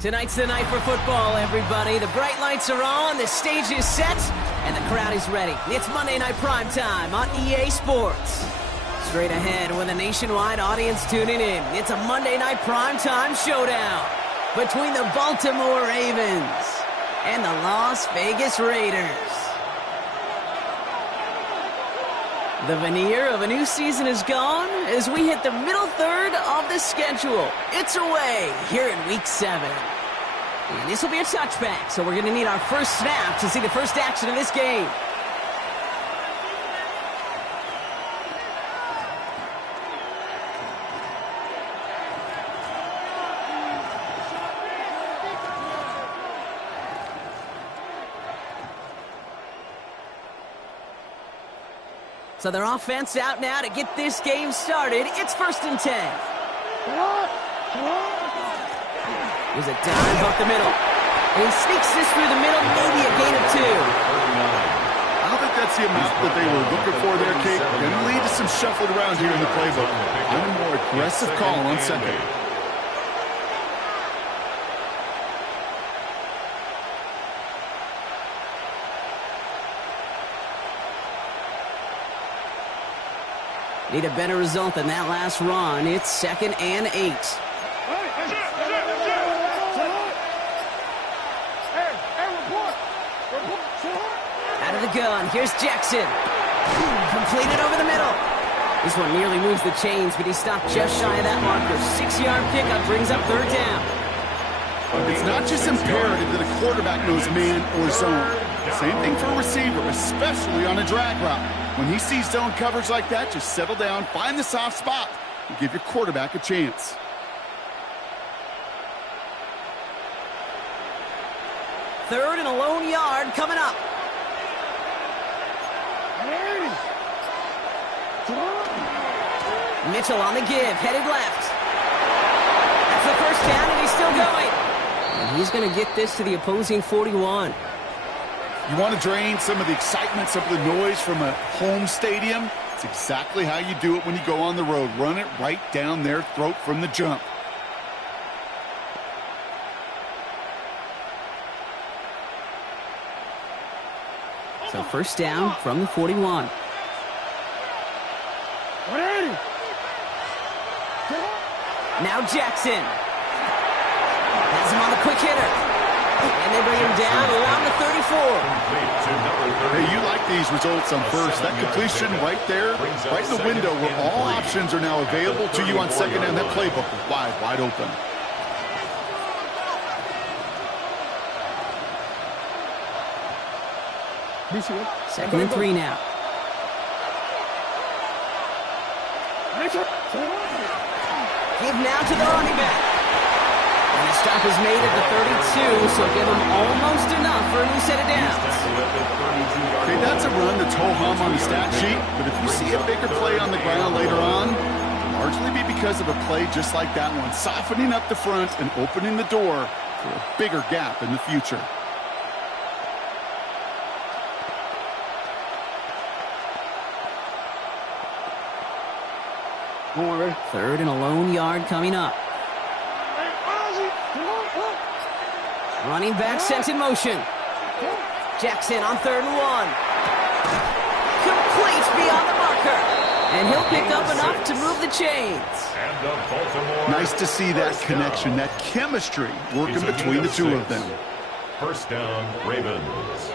Tonight's the night for football, everybody. The bright lights are on, the stage is set, and the crowd is ready. It's Monday Night Primetime on EA Sports. Straight ahead with a nationwide audience tuning in, it's a Monday Night Primetime showdown between the Baltimore Ravens and the Las Vegas Raiders. The veneer of a new season is gone as we hit the middle third of the schedule. It's away here in Week 7. And this will be a touchback, so we're going to need our first snap to see the first action of this game. So their offense out now to get this game started. It's 1st and 10. There's a dive up the middle. And he sneaks this through the middle, maybe a gain of 2. I don't think that's the amount that they were looking for there, Kate. Going to lead to some shuffled around here in the playbook. I'm a more aggressive call on second. Need a better result than that last run. It's 2nd and 8. Out of the gun, here's Jackson. Completed over the middle. This one nearly moves the chains, but he stopped just shy of that marker. 6-yard pickup brings up 3rd down. It's not just imperative that a quarterback knows man or zone. Same thing for a receiver, especially on a drag route. When he sees zone coverage like that, just settle down, find the soft spot, and give your quarterback a chance. Third and a lone yard coming up. Mitchell on the give, headed left. That's the first down, and he's still going. And he's going to get this to the opposing 41. You want to drain some of the excitement, some of the noise from a home stadium? It's exactly how you do it when you go on the road. Run it right down their throat from the jump. So first down from the 41. Now Jackson. Has him on the quick hitter. And they bring him down around the 34. Hey, you like these results on first. That completion right there, right in the window where all options are now available to you on second down. That playbook is wide open. Second and 3 now. Give now to the running back. And the stop is made at the 32, so give them almost enough for a new set of downs. Okay, that's a run that's ho-hum on the stat sheet, but if you see a bigger play on the ground later on, it'll largely be because of a play just like that one, softening up the front and opening the door for a bigger gap in the future. Third and a lone yard coming up. Running back sent in motion. Jackson on 3rd and 1. Complete beyond the marker. And he'll pick up enough to move the chains. Nice to see that connection, that chemistry working between the two of them. First down, Ravens.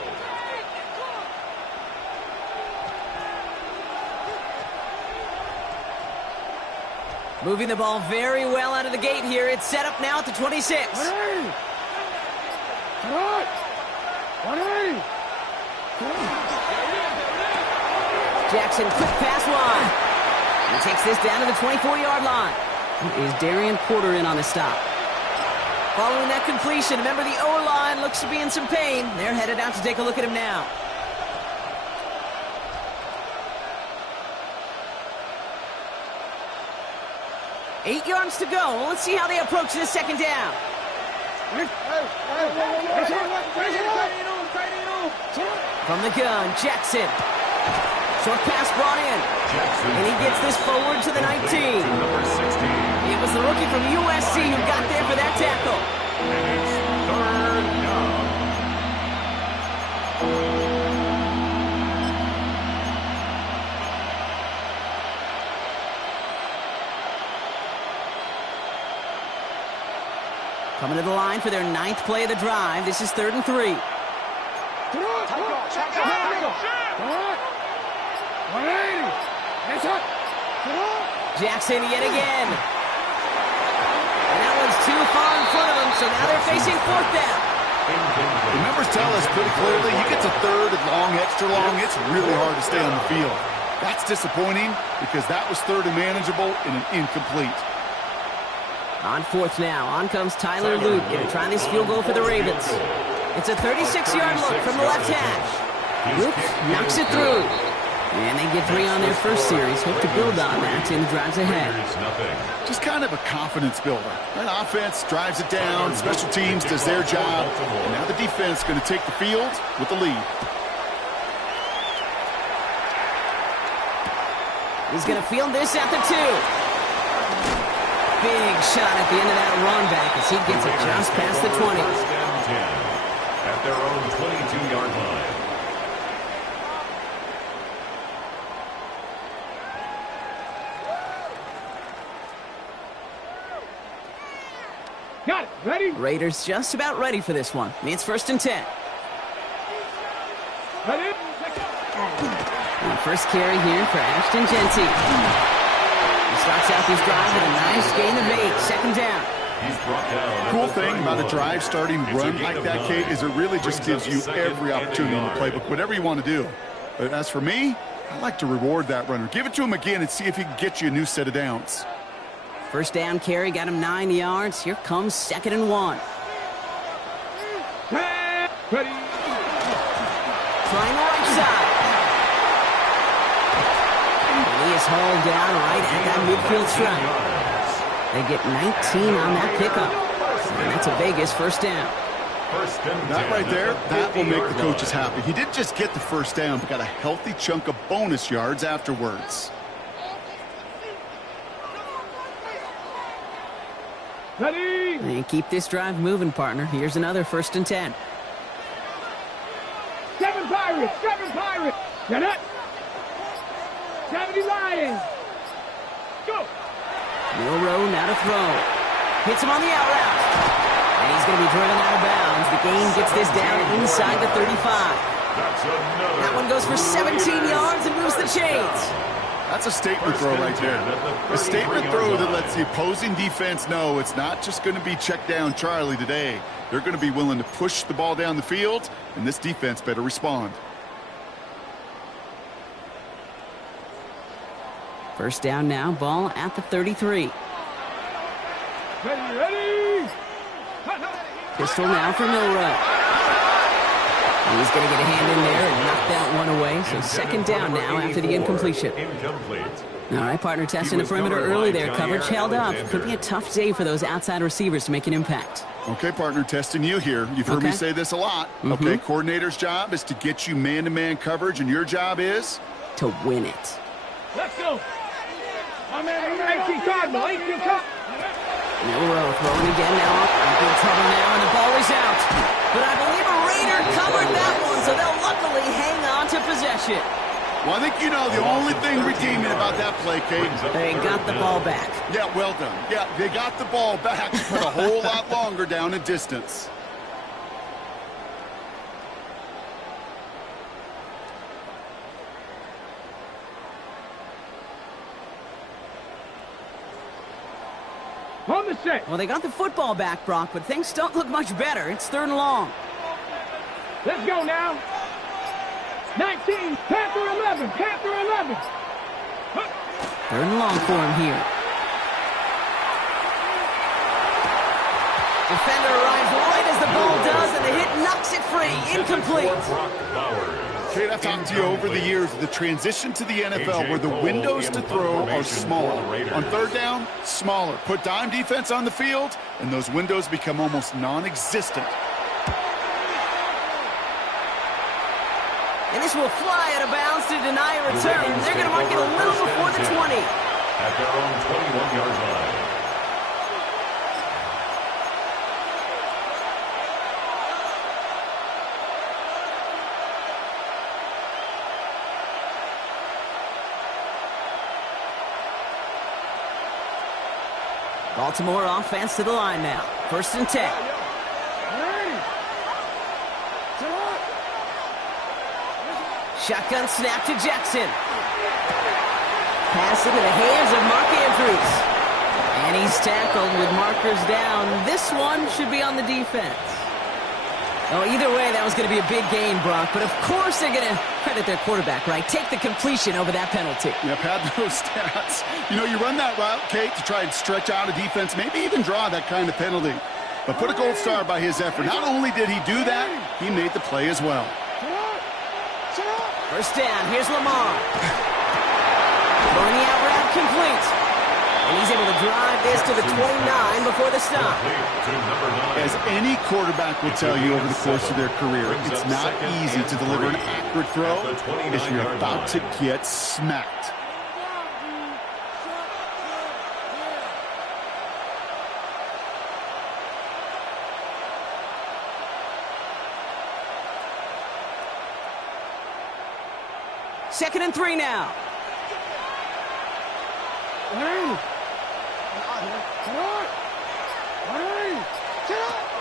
Moving the ball very well out of the gate here. It's set up now at the 26. Jackson, quick pass wide. He takes this down to the 24-yard line. Is Darian Porter in on the stop. Following that completion, remember the O-line looks to be in some pain. They're headed out to take a look at him now. Eight yards to go. Let's see how they approach this second down. From the gun, Jackson. Short pass brought in. And he gets this forward to the 19. It was the rookie from USC who got there for that tackle. And it's third down. Coming to the line for their 9th play of the drive. This is 3rd and 3. Jackson yet again. And that one's too far in front of him, so now they're facing 4th down. The numbers tell us pretty clearly, you get to 3rd and long, extra long, it's really hard to stay on the field. That's disappointing because that was 3rd and manageable and an incomplete. On 4th now, on comes Tyler Luke, going to try this field goal for the Ravens. It's a 36-yard look from the left hash. Luke knocks it through. And they get 3 on their first series. Hope to build on that in drives ahead. Just kind of a confidence builder. That offense drives it down. Special teams does their job. And now the defense going to take the field with the lead. He's going to field this at the 2. Big shot at the end of that run back as he gets it just past the 20. First and 10 at their own 22-yard line. Got it. Ready? Raiders just about ready for this one. It's 1st and 10. Ready? And first carry here for Ashton Jeanty. He starts out this drive with a nice gain of 8. 2nd down. He's brought down. Cool thing about a drive starting run like that, Kate, is it really just gives you every opportunity in the playbook, whatever you want to do. But as for me, I like to reward that runner. Give it to him again and see if he can get you a new set of downs. First down carry got him 9 yards. Here comes 2nd and 1. Ready? Trying the right side. And he is hauled down right at that midfield stripe. They get 19 on that pickup. And that's a Vegas first down. That right there, that will make the coaches happy. He didn't just get the first down, but got a healthy chunk of bonus yards afterwards. Ready? And keep this drive moving, partner. Here's another 1st and 10. 7 Pirates! 7 Pirates! Get it! 70 Lions! Go! Milroe now to throw. Hits him on the out route. And he's going to be driven out of bounds. The gain gets this down inside the 35. That one goes for 17 yards and moves the chains. That's a statement throw right there. A statement throw that lets the opposing defense know it's not just going to be check down Charlie today. They're going to be willing to push the ball down the field, and this defense better respond. First down now, ball at the 33. Ready? Pistol now for Milroe. He's going to get a hand in there and knock that one away. So 2nd down now after the incompletion. All right, partner, testing the perimeter early there. Coverage held up. Could be a tough day for those outside receivers to make an impact. Okay, partner, testing you here. You've heard me say this a lot. Okay, coordinator's job is to get you man-to-man coverage, and your job is? To win it. Let's go! I'm 18 Cardinal, 18 Cardinal. Milroe throwing again now. In trouble now, and the ball is out. But I believe a Raider covered that one, so they'll luckily hang on to possession. Well, I think you know the only thing redeeming about that play, Kate. They got the ball back. Yeah, well done. Yeah, they got the ball back, but a whole lot longer down in distance. On the set. Well, they got the football back, Brock, but things don't look much better. It's 3rd and long. Let's go now. 19, Panther 11, Panther 11. 3rd and long for him here. Defender arrives right as the ball does, and the hit knocks it free. Incomplete. Kate, I've talked to you over the years, the transition to the NFL where the windows to throw are smaller. On 3rd down, smaller. Put dime defense on the field, and those windows become almost non-existent. And this will fly out of bounds to deny a return. They're going to mark it a little before the 20. At their own 21-yard line. Baltimore offense to the line now. 1st and 10. Shotgun snap to Jackson. Pass into the hands of Mark Andrews. And he's tackled with markers down. This one should be on the defense. Oh, either way, that was going to be a big gain, Brock. But of course they're going to credit their quarterback, right? Take the completion over that penalty. Yep, had those stats. You know, you run that route, Kate, to try and stretch out a defense, maybe even draw that kind of penalty. But put a gold star by his effort. Not only did he do that, he made the play as well. 1st down, here's Lamar. Throwing the out route complete. And he's able to drive this to the 29 before the stop. As any quarterback will tell you over the course of their career, it's not easy to deliver an accurate throw if you're about to get smacked. Second and 3 now.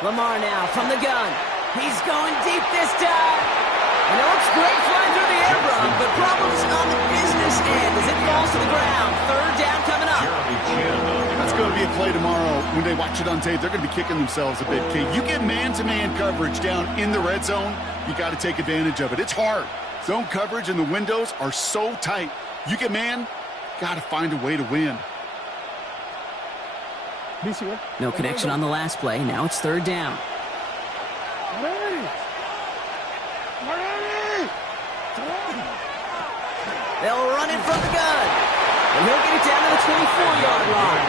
Lamar now from the gun. He's going deep this time. And it looks great flying through the air, Brock, but problems on the business end as it falls to the ground. 3rd down coming up. That's going to be a play tomorrow. When they watch it on tape, they're going to be kicking themselves a bit, Kate. You get man-to-man coverage down in the red zone, you got to take advantage of it. It's hard. Zone coverage and the windows are so tight. You get man, got to find a way to win. No connection on the last play. Now it's 3rd down. They'll run it from the gun. And he'll get it down to the 24-yard line.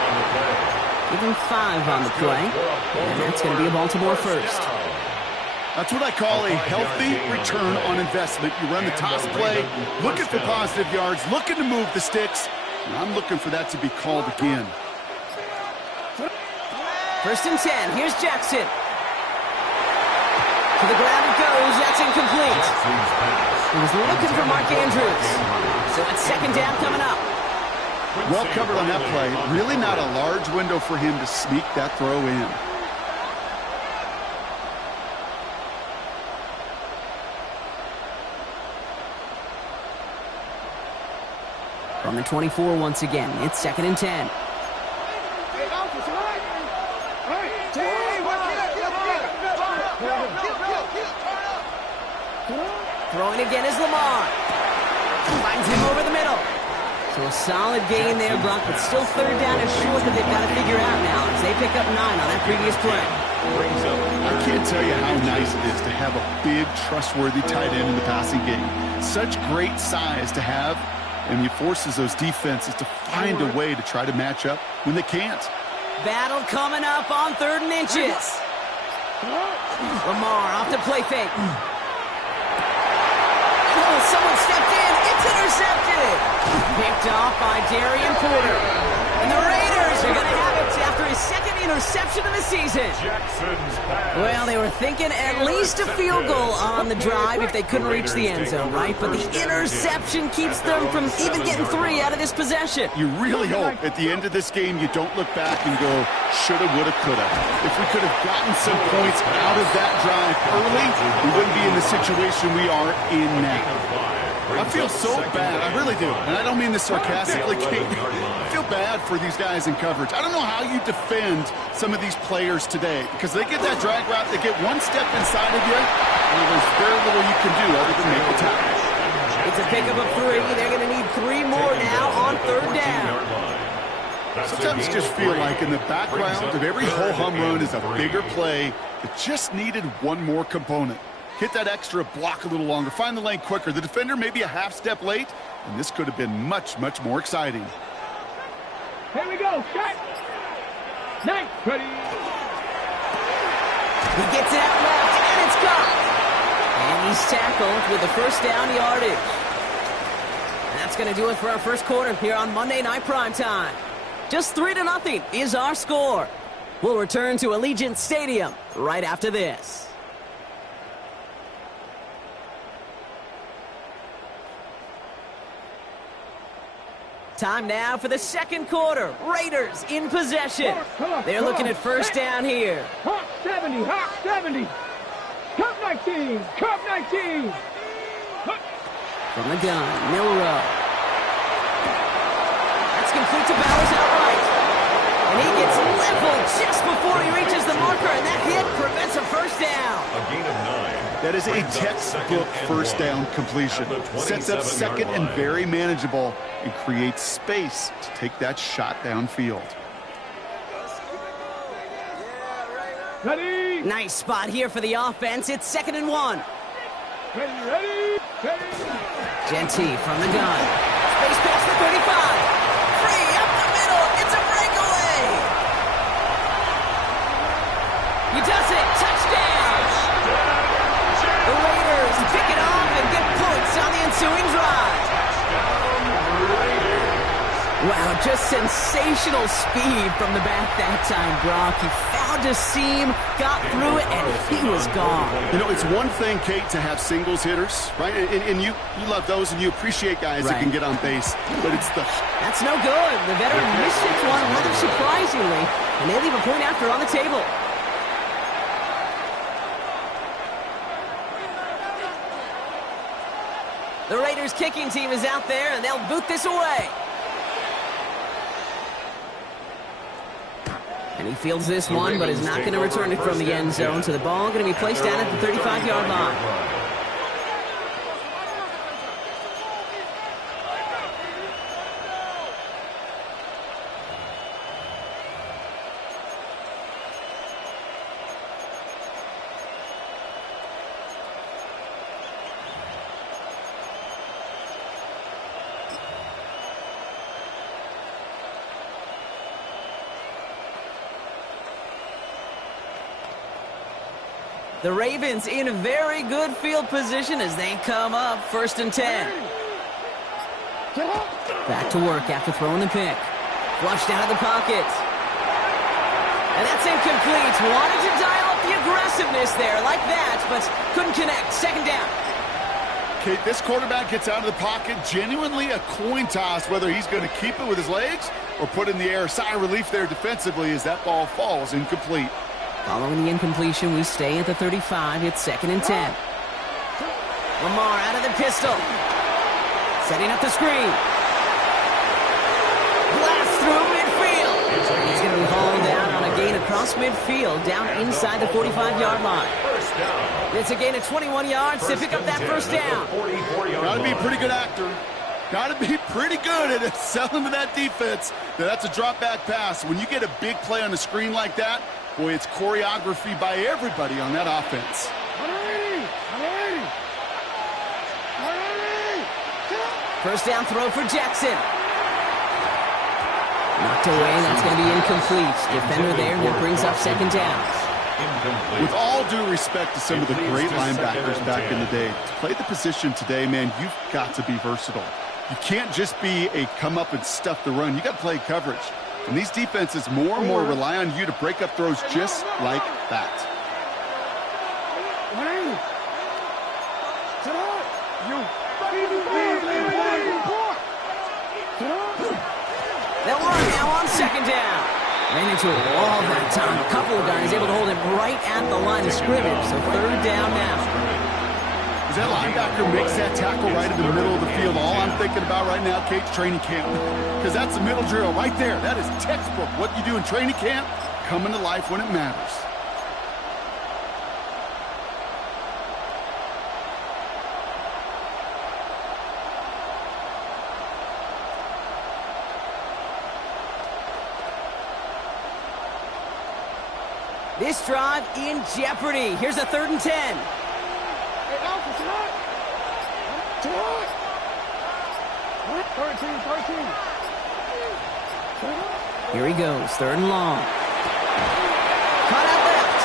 Give him 5 on the play. And that's going to be a Baltimore first. That's what I call a healthy return on investment. You run the toss play, looking for positive yards, looking to move the sticks. And I'm looking for that to be called again. 1st and 10. Here's Jackson. To the ground it goes. That's incomplete. He was looking for Mark Andrews. So it's 2nd down coming up. Well covered on that play. Really not a large window for him to sneak that throw in. From the 24 once again. It's 2nd and 10. Throwing again is Lamar. Finds him over the middle. So a solid gain there, Brock, but still 3rd down and short that they've got to figure out now as they pick up 9 on that previous play. I can't tell you how nice it is to have a big, trustworthy tight end in the passing game. Such great size to have, and he forces those defenses to find a way to try to match up when they can't. Battle coming up on 3rd and inches. Lamar off to play fake. Oh, someone stepped in. It's intercepted. Picked off by Darian Porter. And the Raiders are going to have it after his 2nd interception of the season. Well, they were thinking at least a field goal on the drive if they couldn't reach the end zone, right? But the interception keeps them from even getting 3 out of this possession. You really hope at the end of this game you don't look back and go, shoulda, woulda, coulda. If we could have gotten some points out of that drive early, we wouldn't be in the situation we are in now. I feel so bad. I really do. And I don't mean this sarcastically, Kate. I feel bad for these guys in coverage. I don't know how you defend some of these players today because they get that drag route, they get one step inside of you, and there's very little you can do other than make the tackle. It's a pickup of 3. They're going to need 3 more now on 3rd down. Sometimes you just feel like in the background of every ho-hum run is a bigger play that just needed one more component. Hit that extra block a little longer. Find the lane quicker. The defender may be a half step late, and this could have been much, much more exciting. Here we go. Shot. Nice. Ready. He gets it out left, and it's caught. And he's tackled with the 1st down yardage. And that's going to do it for our first quarter here on Monday Night Primetime. Just 3-0 is our score. We'll return to Allegiant Stadium right after this. Time now for the second quarter. Raiders in possession. They're looking at first down here. Hawk 70, Hawk 70. Cup 19, Cup 19. From the gun, Milrow. That's complete to Bowers outright. And he gets leveled just before he reaches the marker, and that hit prevents a first down. A gain of 9. That is a textbook first down completion. Sets up second and very manageable and creates space to take that shot downfield. Ready? Nice spot here for the offense. It's 2nd and 1. Ready? Genty from the gun. Space past the 35. Free up the middle. It's a breakaway. He does it. Touchdown. The Raiders pick it off and get points on the ensuing drive. Wow, just sensational speed from the back that time, Brock. He found a seam, got through it, and he was gone. You know, it's one thing, Kate, to have singles hitters, right? And you love those, and you appreciate guys that can get on base. But it's the... That's no good. The veteran misses one rather surprisingly, and they leave a point after on the table. The Raiders kicking team is out there, and they'll boot this away. And he fields this one, but is not going to return it from the end zone. So the ball going to be placed down at the 35-yard line. The Ravens in a very good field position as they come up 1st and 10. Back to work after throwing the pick. Flushed out of the pocket. And that's incomplete. Wanted to dial up the aggressiveness there like that, but couldn't connect. 2nd down. Kate, this quarterback gets out of the pocket, genuinely a coin toss whether he's going to keep it with his legs or put it in the air. Sigh of relief there defensively as that ball falls incomplete. Following the incompletion, we stay at the 35. It's 2nd and 10. Lamar out of the pistol. Setting up the screen. Blast through midfield. He's going to be hauled down on a gain across midfield, down inside the 45-yard line. It's a gain of 21 yards to pick up that first down. Got to be a pretty good actor. Got to be pretty good at selling to that defense. Now, that's a drop-back pass. When you get a big play on the screen like that, boy, it's choreography by everybody on that offense. First down throw for Jackson. Knocked away. That's going to be incomplete. Defender there, and that brings up 2nd down. With all due respect to some of the great linebackers back in the day, to play the position today, man, you've got to be versatile. You can't just be a come up and stuff the run. You got to play coverage. And these defenses more and more rely on you to break up throws just like that. They'll run now on 2nd down. Ran into a wall that time. A couple of guys able to hold him right at the line of scrimmage. So 3rd down now. As that linebacker makes that tackle right in the middle of the field, all I'm thinking about right now, Kate's training camp. Because that's the middle drill right there. That is textbook. What you do in training camp, coming to life when it matters. This drive in jeopardy. Here's a 3rd and 10. Here he goes, 3rd and long. Caught out left.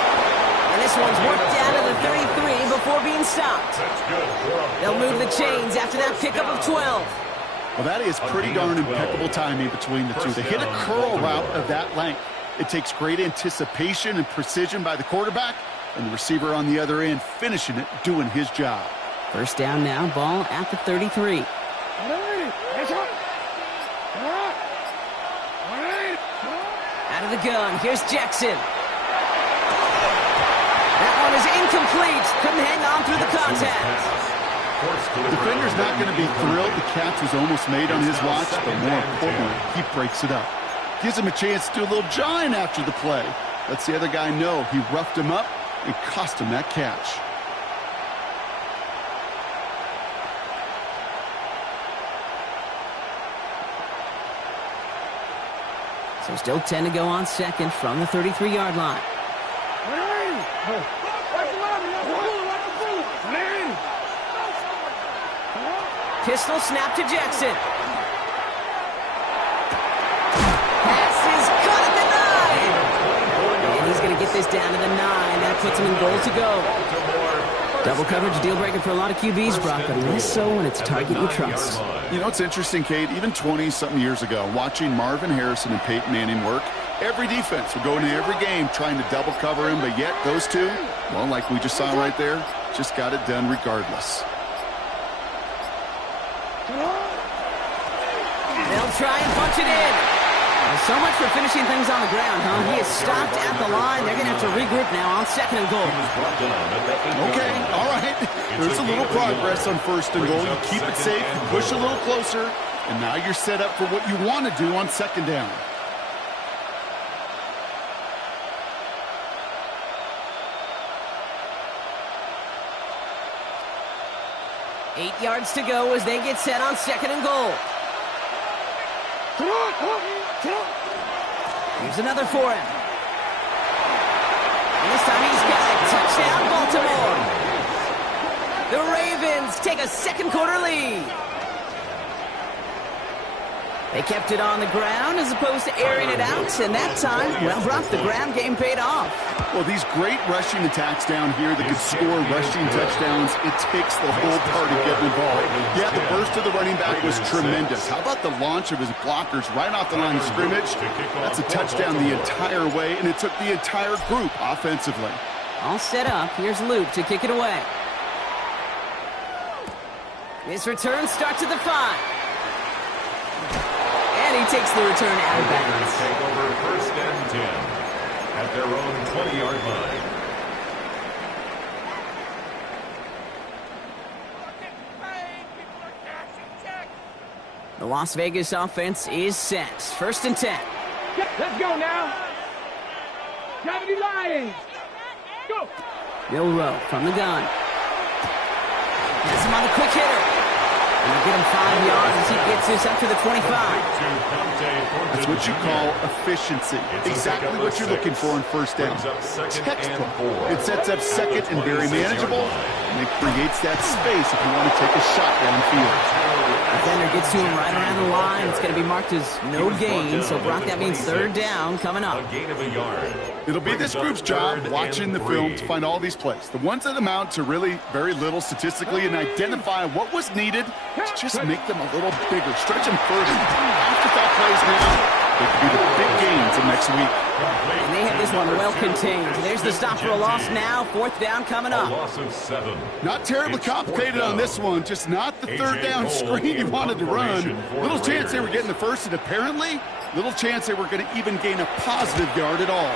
And this one's worked down to the 33 before being stopped. They'll move the chains after that pickup of 12. Well, that is pretty darn impeccable timing between the two. They hit a curl route of that length. It takes great anticipation and precision by the quarterback, and the receiver on the other end finishing it, doing his job. First down now, ball at the 33. Out of the gun, here's Jackson. That one is incomplete. Couldn't hang on through the contact. The defender's not going to be thrilled the catch was almost made on his watch, but more importantly, he breaks it up. Gives him a chance to do a little jawing after the play. Lets the other guy know he roughed him up and cost him that catch. So still 10 to go on second from the 33-yard line. Pistol snap to Jackson. Pass is caught at the 9. And he's going to get this down to the 9. That puts him in goal to go. Double coverage, deal breaker for a lot of QBs, Brock, but less so when it's a target you trust. You know, it's interesting, Kate, even 20-something years ago, watching Marvin Harrison and Peyton Manning work, every defense would go into every game trying to double cover him, but yet those two, well, like we just saw right there, just got it done regardless. They'll try and punch it in. Well, so much for finishing things on the ground, huh? He is stopped at the line. They're going to have to regroup now on second and goal. Okay, all right. There's a little progress on first and goal. You keep it safe, you push a little closer, and now you're set up for what you want to do on second down. Eight yards to go as they get set on second and goal. Here's another for him. And this time he's got it. Touchdown, Baltimore. The Ravens take a second quarter lead. They kept it on the ground as opposed to airing it out, and that time, well, Brock, the ground game paid off. Well, these great rushing attacks down here that could score rushing touchdowns, it takes the whole party getting involved. Yeah, the burst of the running back was tremendous. How about the launch of his blockers right off the line of scrimmage? That's a touchdown the entire way, and it took the entire group offensively. All set up. Here's Luke to kick it away. His return starts at the 5. And he takes the return out of bounds. Take over first and 10 at their own 20-yard line. The Las Vegas offense is set. First and 10. Let's go now. Gravity Lions. Go. Milroe from the gun. Has him on the quick hitter. And he'll get him 5 yards as he gets this up to the 25. That's what you call efficiency. Exactly what you're looking for in first down. Textbook. It sets up second and very manageable, and it creates that space if you want to take a shot downfield. Defender gets to him right around the line. It's going to be marked as no gain, so Brock, that means third down coming up. A gain of a yard. It'll be this group's job watching the film to find all these plays. The ones that amount to really very little statistically and identify what was needed to just make them a little bigger, stretch them further. After that plays now, they could be the big gains of next week. And they have this one well contained. There's the stop for a loss now. Fourth down coming up. A loss of 7. Not terribly complicated on this one, just not the third down screen you wanted to run. Little chance they were getting the first, and apparently little chance they were going to even gain a positive yard at all.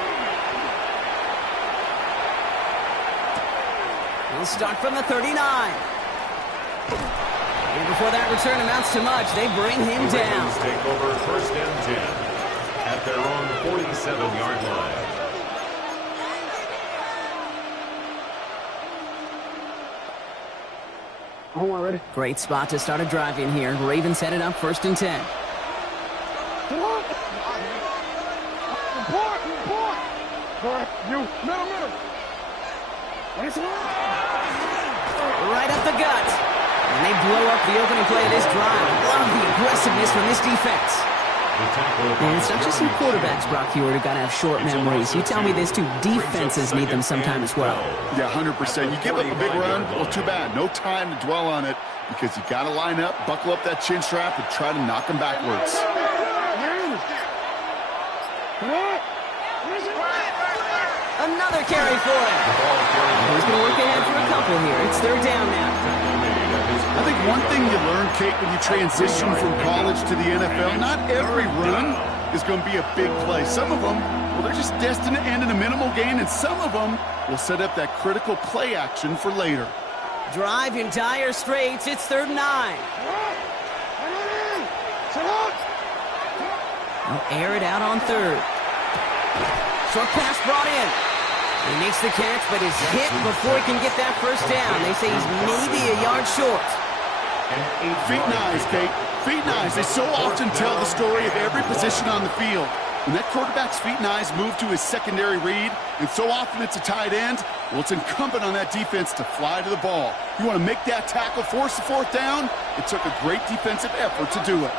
They'll start from the 39. And before that return amounts to much, they bring him down. Take over first and 10 at their own 47-yard line. Hold on, ready? Great spot to start a drive in here. Ravens headed up first and 10. Right up the gut. And they blow up the opening play of this drive. Love the aggressiveness from this defense. And it's not just some quarterbacks, Brock Huard, who got to have short memories. You tell me this too. Defenses need them sometime as well. Yeah, 100%. You give up a big run, well, too bad. No time to dwell on it because you got to line up, buckle up that chin strap, and try to knock them backwards. Another carry for him. He's going to look ahead for a couple here. It's third down now. I think one thing you learn, Kate, when you transition from college to the NFL, not every run is going to be a big play. Some of them, well, they're just destined to end in a minimal gain, and some of them will set up that critical play action for later. Drive in dire straits. It's 3rd and 9. They'll air it out on 3rd. Short pass brought in. He makes the catch, but is hit before he can get that first down. They say he's maybe a yard short. Feet and eyes, Kate. Feet and eyes. They so often tell the story of every position on the field. When that quarterback's feet and eyes move to his secondary read, and so often it's a tight end, well, it's incumbent on that defense to fly to the ball. You want to make that tackle, force the 4th down? It took a great defensive effort to do it.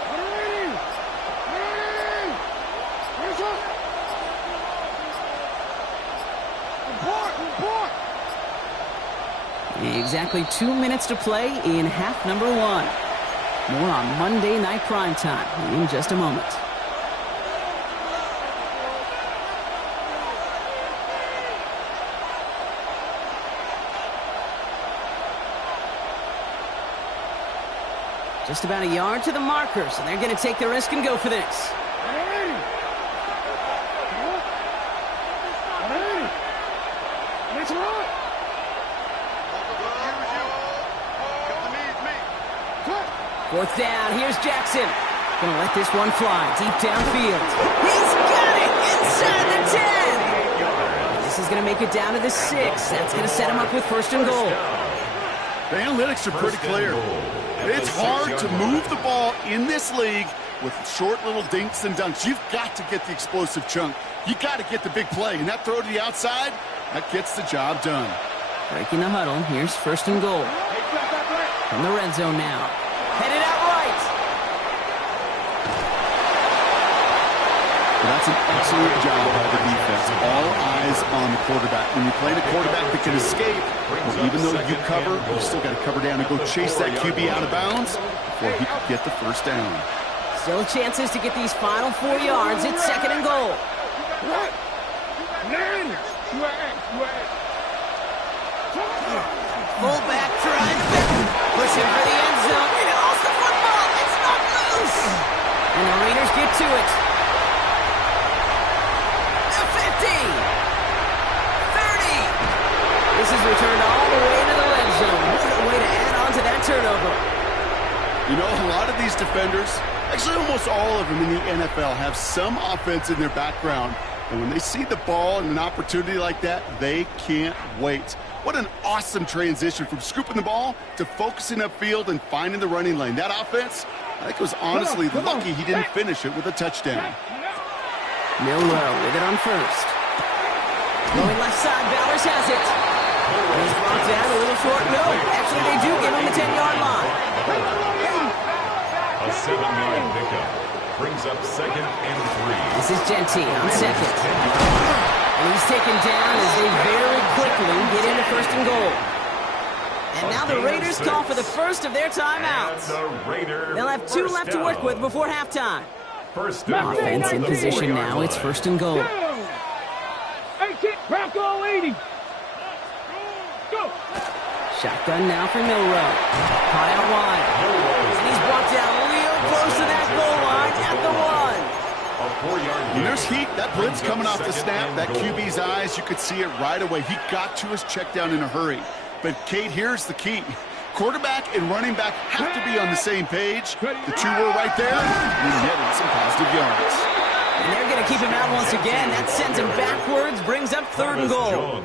Exactly 2 minutes to play in half number 1. More on Monday Night Primetime in just a moment. Just about a yard to the marker, so they're going to take the risk and go for this. Fourth down, here's Jackson. Gonna let this one fly deep downfield. He's got it inside the 10. This is gonna make it down to the 6. That's gonna set him up with 1st and goal. The analytics are pretty clear. It's hard to move the ball in this league with short little dinks and dunks. You've got to get the explosive chunk. You got to get the big play. And that throw to the outside, that gets the job done. Breaking the huddle, here's 1st and goal. From the red zone now. Headed out right. Well, that's an excellent job by the defense. All eyes on the quarterback. When you're playing a quarterback that can escape, well, even though you cover, you still got to cover down and go chase that QB out of bounds before he can get the 1st down. Still chances to get these final 4 yards. It's 2nd and goal. Fullback trying to push him for the end zone. He lost the football. It's not loose. And the Raiders get to it. The 50. 30. This is returned all the way to the red zone. What a way to add on to that turnover. You know, a lot of these defenders, actually almost all of them in the NFL, have some offense in their background. And when they see the ball and an opportunity like that, they can't wait. What an awesome transition from scooping the ball to focusing upfield and finding the running lane. That offense, I think, was honestly lucky he didn't finish it with a touchdown. Milroe with it on 1st. Going left side, Bowers has it. He's brought down a little short. No, actually they do give him the 10-yard line. A 7-yard pickup brings up 2nd and 3. This is Genty on 2nd. And he's taken down as they very quickly get into 1st and goal. And now the Raiders call for the first of their timeouts. They'll have 2 left to work with before halftime. Offense in position now. It's 1st and goal. 18, crack all 80. Go. Shotgun now for Milroe. Caught out wide. And he's brought down real close to that goal line at the 1. When there's heat, that blitz coming off the snap, that QB's eyes, you could see it right away. He got to his check down in a hurry. But, Kate, here's the key. Quarterback and running back have to be on the same page. The 2 were right there. He netted some positive yards. And they're going to keep him out once again. That sends him backwards, brings up 3rd and goal.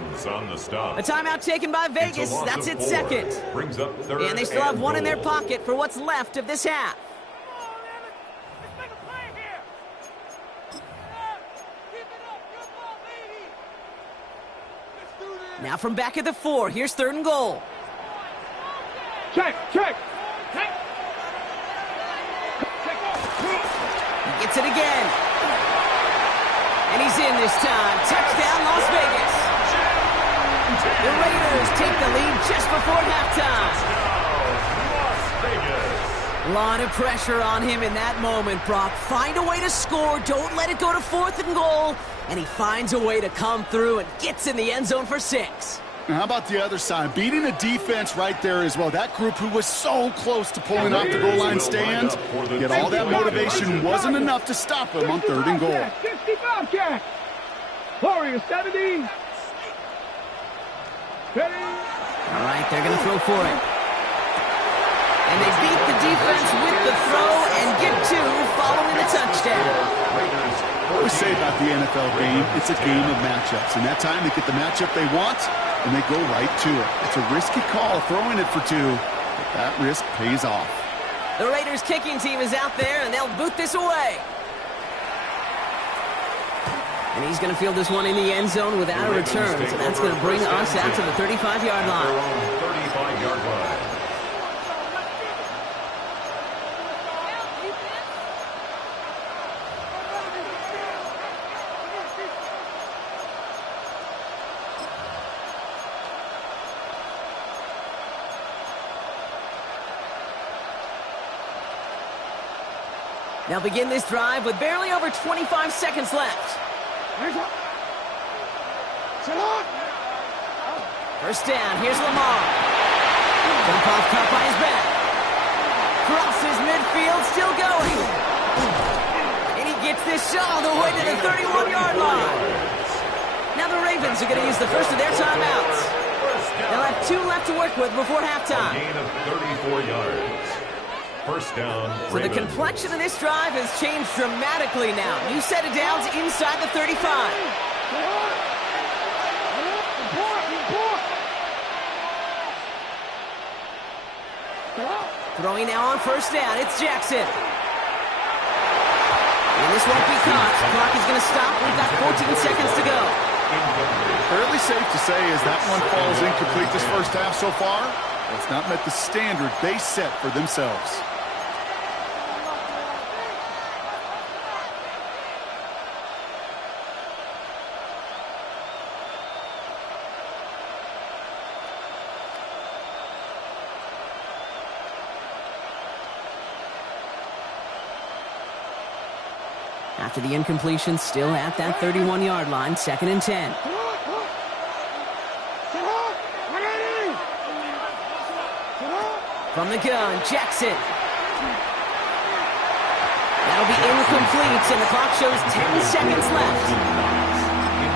A timeout taken by Vegas. That's its 2nd. Brings up 3rd and they still have 1 in their pocket for what's left of this half. Now from back at the 4, here's 3rd and goal. Check. He gets it again. And he's in this time. Touchdown, Las Vegas. The Raiders take the lead just before halftime. A lot of pressure on him in that moment, Brock. Find a way to score. Don't let it go to 4th and goal. And he finds a way to come through and gets in the end zone for 6. Now, how about the other side? Beating a defense right there as well. That group who was so close to pulling off the goal line stand, yet all that motivation wasn't enough to stop them on 3rd and goal. 60 Bobcat. Warriors 70. Ready? All right, they're going to throw for it. And they beat the defense with the throw and get 2 following the touchdown. I always say about the NFL game, it's a game of matchups. And that time they get the matchup they want, and they go right to it. It's a risky call throwing it for 2, but that risk pays off. The Raiders kicking team is out there, and they'll boot this away. And he's going to field this one in the end zone without a return. So that's going to bring us out to the 35-yard line. 35-yard line. They'll begin this drive with barely over 25 seconds left. First down, here's Lamar. Dump off caught by his back. Crosses midfield, still going. And he gets this shot all the way to the 31-yard line. Now the Ravens are going to use the first of their timeouts. They'll have 2 left to work with before halftime. A gain of 34 yards. First down, So the complexion of this drive has changed dramatically now. New set of downs inside the 35. Throwing now on first down, it's Jackson. And this won't be caught. Clock is going to stop. We've got 14 seconds to go. Fairly safe to say as that one falls incomplete this first half so far, it's not met the standard they set for themselves. After the incompletion, still at that 31-yard line, 2nd and 10. From the gun, Jackson. That'll be incomplete, and the clock shows 10 seconds left.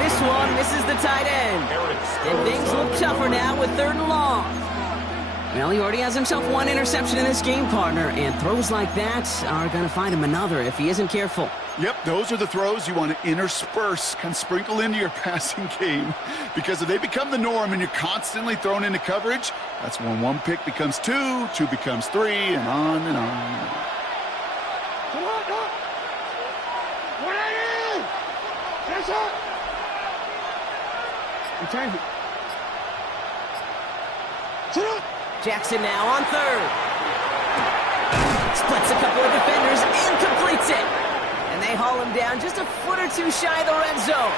This one misses the tight end. And things look tougher now with 3rd and long. Well, he already has himself 1 interception in this game, partner, and throws like that are going to find him another if he isn't careful. Yep, those are the throws you want to intersperse, kind of sprinkle into your passing game. Because if they become the norm and you're constantly thrown into coverage, that's when 1 pick becomes 2, 2 becomes 3, and on and on. Jackson now on 3rd. Splits a couple of defenders and completes it. And they haul him down just a foot or 2 shy of the red zone.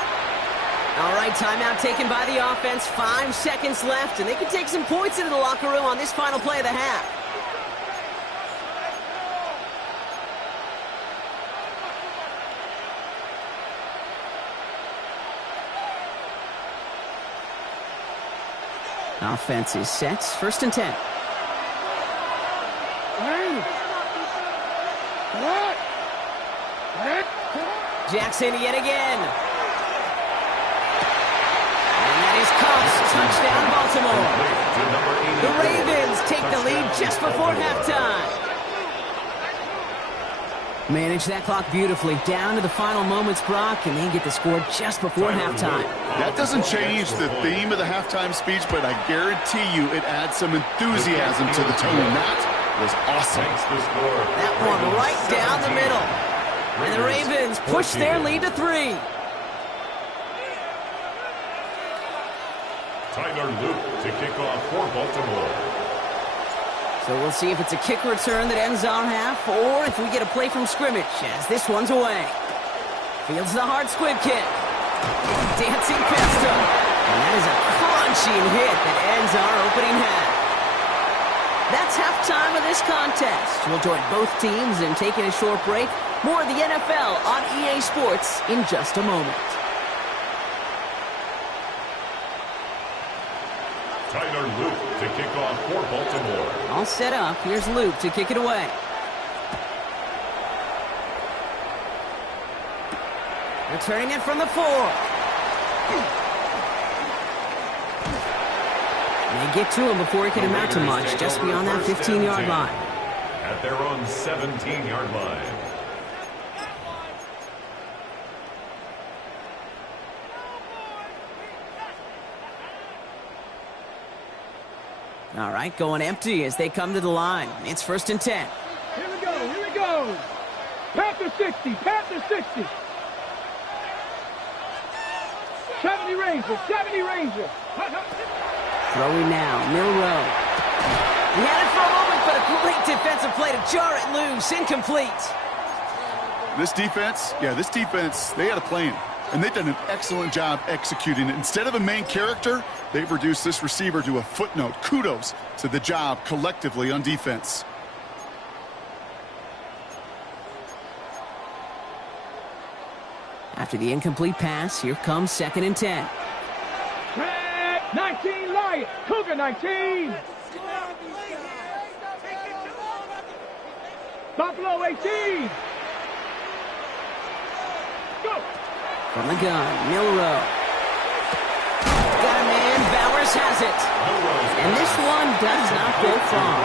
All right, timeout taken by the offense. 5 seconds left, and they can take some points into the locker room on this final play of the half. Offense is set. 1st and 10. Jackson yet again. And that is caught. Touchdown, Baltimore. The Ravens take the lead just before halftime. Manage that clock beautifully. Down to the final moments, Brock, and they get the score just before halftime. That doesn't change the theme of the halftime speech, but I guarantee you it adds some enthusiasm to the tone. That was awesome. That one right down the middle. And the Ravens push their lead to 3. Tyler Luke to kick off for Baltimore. So we'll see if it's a kick return that ends our half, or if we get a play from scrimmage, as this one's away. Fields the hard squib kick. Dancing past him. And that is a crunching hit that ends our opening half. That's halftime of this contest. We'll join both teams in taking a short break. More of the NFL on EA Sports in just a moment. Tyler Luke to kick off for Baltimore. All set up. Here's Luke to kick it away. Returning it from the 4. They get to him before he can amount to much, just beyond that 15-yard line. At their own 17-yard line. All right, going empty as they come to the line. It's 1st and 10. Here we go, here we go. Panther 60, Panther 60. 70 Ranger, 70 Ranger. Throwing now, Milroe. He had it for a moment, but a great defensive play to jar it loose. Incomplete. This defense, they had a plan, and they've done an excellent job executing it. Instead of a main character, they've reduced this receiver to a footnote. Kudos to the job collectively on defense. After the incomplete pass, here comes 2nd and 10. 19 Lion, Cougar 19. Buffalo 18. Go. From the gun, Milroe. Got a man, Bowers has it. And this one does not go far.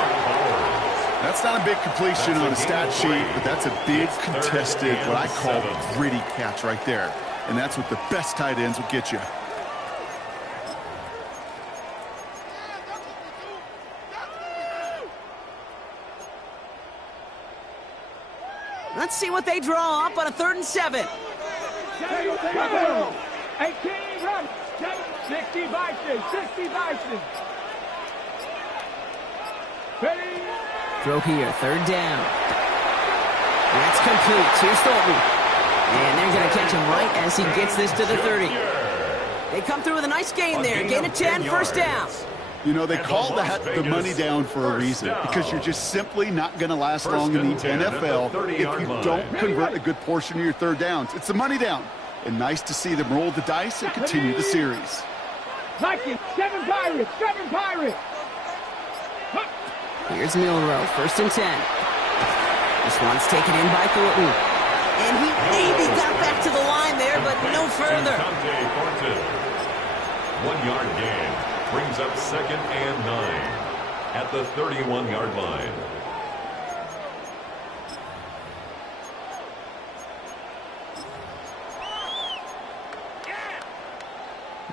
That's not a big completion on a stat sheet, but that's a big contested, what I call gritty catch right there. And that's what the best tight ends will get you. Let's see what they draw up on a 3rd and 7. 18 run. 60 Bison, 60 Bison. Ready. Throw here, 3rd down. That's complete. Here's Thornton. And they're going to catch him right as he gets this to the 30. They come through with a nice gain there. Gain of 10, 1st down. You know, they call that the money down for a reason, because you're just simply not going to last long in the NFL if you don't convert a good portion of your 3rd downs. It's the money down. And nice to see them roll the dice and continue the series. Like it. 7 Pirates, 7 Pirates. Here's Milroe, 1st and 10. This one's taken in by Thornton. And he maybe got back to the line there, but no further. 1 yard gain brings up 2nd and 9 at the 31-yard line.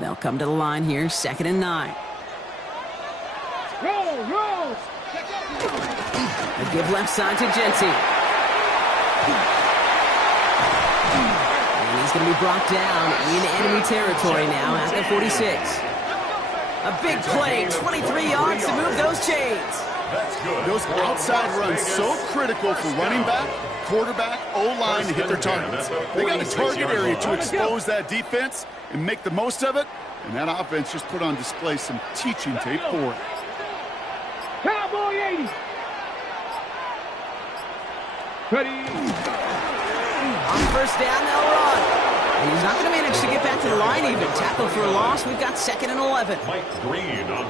They'll come to the line here, 2nd and 9. Roll. They give left side to Genty. And he's going to be brought down in enemy territory now at the 46. A big play, 23 yards to move those chains. Those outside runs so critical for running back, quarterback, O-line to hit their targets. They got a target area to expose that defense and make the most of it, and that offense just put on display some teaching tape for it. Cowboy 80. Ready. On 1st down, they'll run. And he's not going to manage to get back to the line even. Tackle for a loss. We've got 2nd and 11.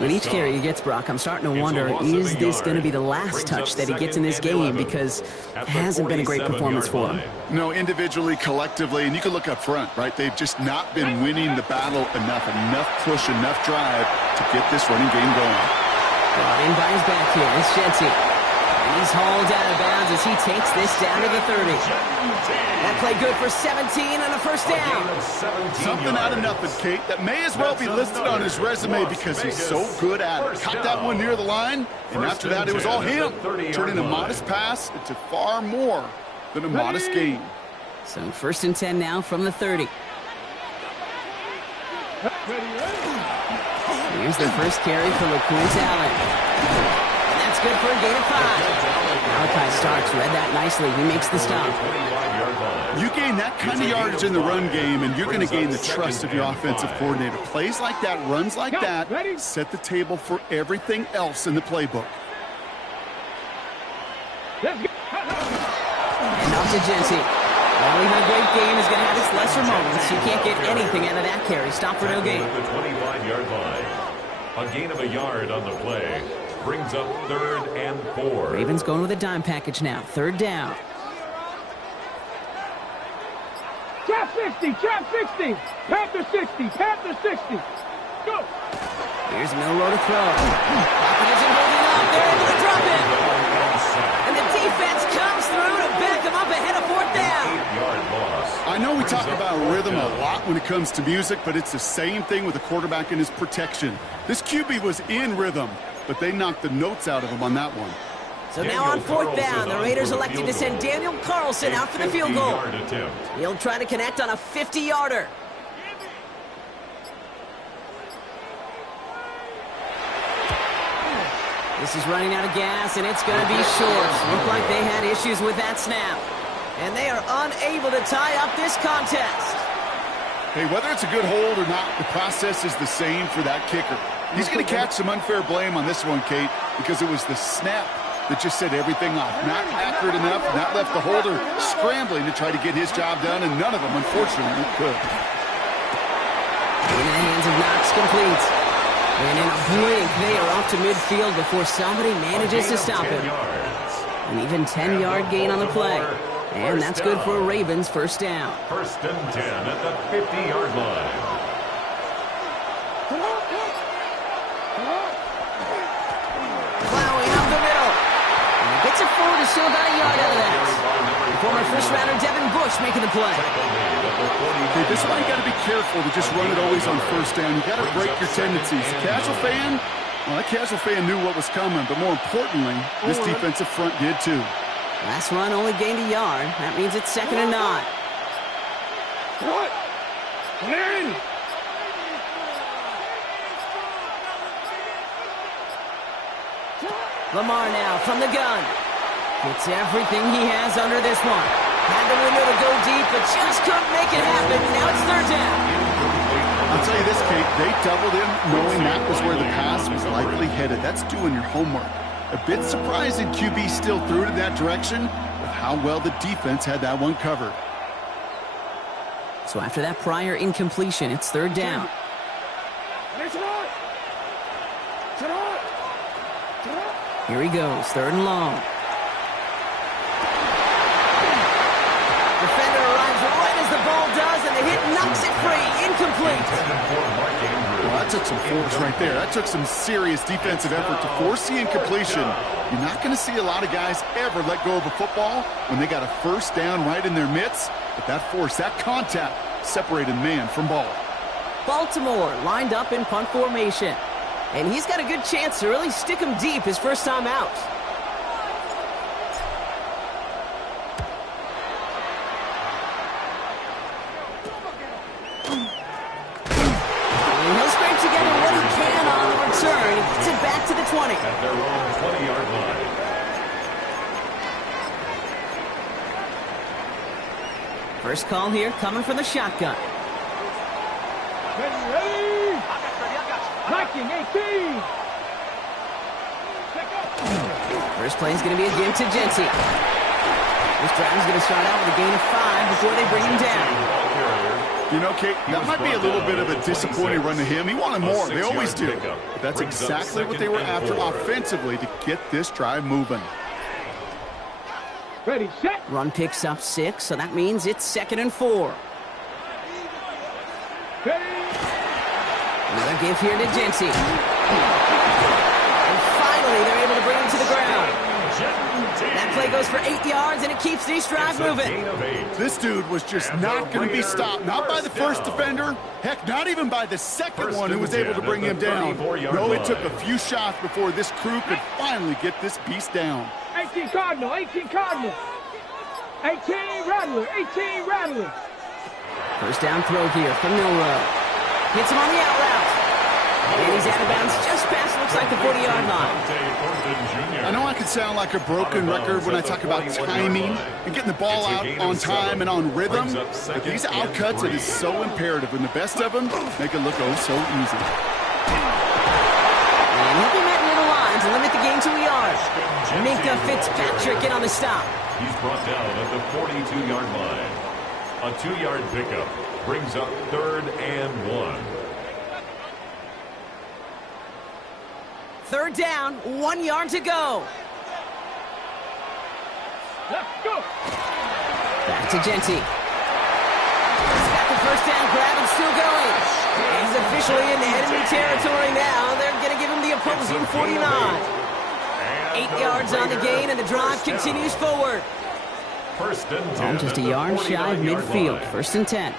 With each carry he gets, Brock, I'm starting to wonder, is this going to be the last touch that he gets in this game? Because it hasn't been a great performance for him. No, individually, collectively, and you can look up front, right? They've just not been winning the battle enough push, enough drive to get this running game going. Brought in by his back here. It's Genty. And he's hauled out of bounds as he takes this down to the 30. That play good for 17 and a 1st down. Something out of nothing, Kate, that may as well be listed on his resume because he's so good at it. Caught that one near the line, and after that it was all him, turning a modest pass into far more than a modest gain. So 1st and 10 now from the 30. Here's the first carry for LaQuint Allen. That's good for a gain of 5. Malachi Starks read that nicely. He makes the stop. You gain that kind of yardage in the run game, and you're going to gain the trust of your offensive coordinator. Plays like that, runs like that, set the table for everything else in the playbook. And off to Genty. Well, even a great game is going to have its lesser moments. You can't get anything out of that carry. Stop for no gain. A gain of a yard on the play. Brings up 3rd and 4. Ravens going with a dime package now. 3rd down. Trap 60, trap 60. Panther 60, Panther 60. Go. Here's Milroe to throw. Pocket isn't holding up. They're able to drop him. And the defense comes through to back him up ahead of 4th down. 8-yard loss. I know we talk about rhythm a lot when it comes to music, but it's the same thing with the quarterback and his protection. This QB was in rhythm, but they knocked the notes out of him on that one. So now on 4th down, the Raiders elected to send Daniel Carlson out for the field goal. He'll try to connect on a 50-yarder. This is running out of gas, and it's going to be short. Look like they had issues with that snap. And they are unable to tie up this contest. Hey, whether it's a good hold or not, the process is the same for that kicker. He's going to catch some unfair blame on this one, Kate, because it was the snap that just set everything off. Not accurate enough, and that left the holder scrambling to try to get his job done, and none of them, unfortunately, could. In the hands of Knox, complete. And in a blink, they are off to midfield before somebody manages to stop him. An even 10-yard gain on the play. And that's good for a Ravens 1st down. 1st and 10 at the 50-yard line. Plowing up the middle. And he gets it forward to show about a yard out of that. Former first-rounder Devin Bush making the play. Okay, this is why you got to be careful to just run it always on 1st down. You got to break your tendencies. Casual fan, well, that casual fan knew what was coming, but more importantly, this defensive front did too. Last run only gained a yard. That means it's 2nd and 9. What? Larry. Lamar now from the gun. Gets everything he has under this one. Had the window to go deep, but just couldn't make it happen. Now it's 3rd down. I'll tell you this, Kate, they doubled him knowing that was where the pass was likely headed. That's doing your homework. A bit surprising QB still threw it in that direction with how well the defense had that one covered. So after that prior incompletion, it's 3rd down. Here he goes, 3rd and long. Defender arrives right as the ball does, and the hit knocks it free. Incomplete. Well, that took some force right there. That took some serious defensive effort to force the incompletion. You're not going to see a lot of guys ever let go of a football when they got a 1st down right in their midst. But that force, that contact, separated man from ball. Baltimore lined up in punt formation. And he's got a good chance to really stick him deep his first time out. And he'll scrape together what he can on the return. He gets it back to the 20. At their own 20-yard line. First call here coming from the shotgun. Ready. Knocking 18. First play is going to be a give to Jency. This drive is going to start out with a gain of 5 before they bring him down. You know, Kate, that might be a little bit of a disappointing run to him. He wanted more. They always do. But that's exactly what they were after offensively to get this drive moving. Ready, set. Run picks up 6, so that means it's 2nd and 4. Ready. Another give here to Jency. And finally, they're able to bring him to the ground. That play goes for 8 yards, and it keeps this drive moving. This dude was just not going to be stopped. Not by the first defender. Heck, not even by the second one who was able to bring him down. No, it took a few shots before this crew could finally get this beast down. 18 Cardinal, 18 Cardinal. 18 Rattler, 18 Rattler. First down throw here from Milroe. Hits him on the out route. And he's out of bounds just past, looks like, the 40-yard line. I know I can sound like a broken record when I talk about timing and getting the ball out on time and on rhythm, but these outcuts, it is so imperative, and the best of them make it look oh so easy. And he'll be met near the line to limit the gain to a yard. Minkah Fitzpatrick in on the stop. He's brought down at the 42-yard line. A 2-yard pickup brings up 3rd and 1. Third down, 1 yard to go. Let's go. Back to Genti. He's got the first down grab and still going. He's officially in enemy territory now. They're going to give him the opposing 49. 8 yards on the gain, and the drive continues forward. First and 10. Just a yard shy of midfield. First and 10.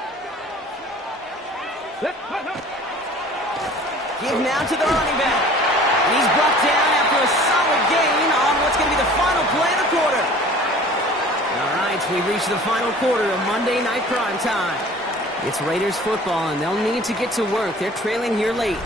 Give now to the running back. And he's brought down after a solid gain on what's going to be the final play of the quarter. All right, we've reached the final quarter of Monday Night Prime Time. It's Raiders football, and they'll need to get to work. They're trailing here late.